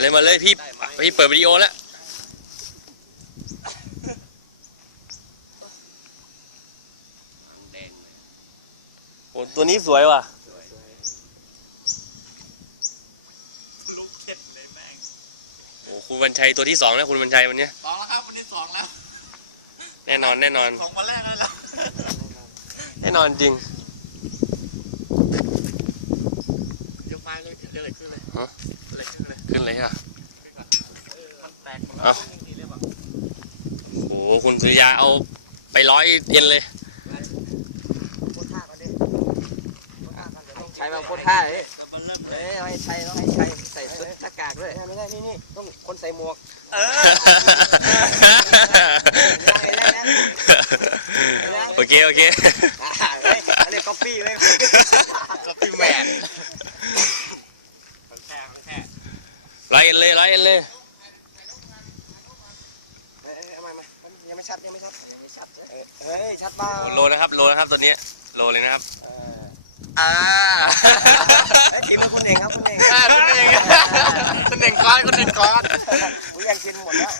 เลยมาเลยพี่พี่เปิดวิดีโอแล้วโอ้ตัวนี้สวยว่ะโอ้คุณบรรชัยตัวที่สองแล้วคุณบรรชัยวันนี้สองแล้วครับ วันนี้สองแล้ว แน่นอน แน่นอนสองวันแรกแล้วแน่นอนจริงเียวไปเลยเดี๋ยวอะไรขึ้นเลย ฮะไรขึ้นเลาโอ้โห คุณสุยาเอาไปร้อยเย็นเลยใช้แบบโคตท่าเลยเอ้ยไมใช่ไม่ใช่ใส่ชุดหน้ากากด้วยไม่ได้นี่นี่ต้องคนใส่หมวกโอเค โอเคอะไรก็ปี้เลยก็ปี้แหมนร้อยเอ็นเลยร้อเอ็นเลยไม่ชัดยังไม่ชัด เฮ้ยชัดป่างโลนะครับ โลนะครับตัวนี้ โลเลยนะครับอ่าทีมคนเองครับคุณเองคุณเองคุณเองก้อนคุนเองก้อนอยากกินหมดแล้ว